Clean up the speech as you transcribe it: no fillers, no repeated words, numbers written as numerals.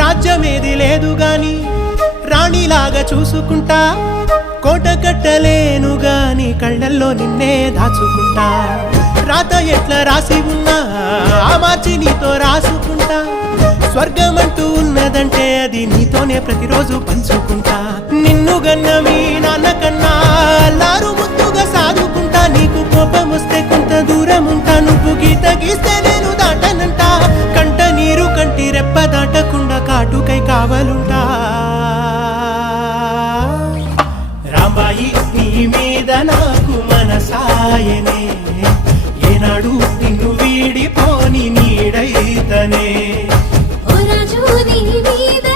రాజ్యమేది లేదు గాని రాణిలాగా చూసుకుంటా, కోట కట్టలేను గాని కళ్ళల్లో నిన్నే దాచుకుంటా. రాత ఎట్లా రాసి ఉన్నా ఆ మార్చి నీతో రాసుకుంటా. స్వర్గమంటూ ఉన్నదంటే అది నీతోనే ప్రతిరోజు పంచుకుంటా. నిన్ను గన్న మీ నాన్న కన్నా అల్లారు ముద్దుగా సాదుకుంటా. నీకు కోపం వస్తే కొంత దూరం ఉంటా, నువ్వు గీత గీస్తే నేను దాటనంట. కంట నీరు కంటి రెప్ప దాటకుండా కాటుకై కావలుంటా. రాంబాయి నీ మీద నాకు మనసాయనే, ఏనాడు నిన్ను వీడిపోని నీడైతనే. ఓ రాజు నీ మీద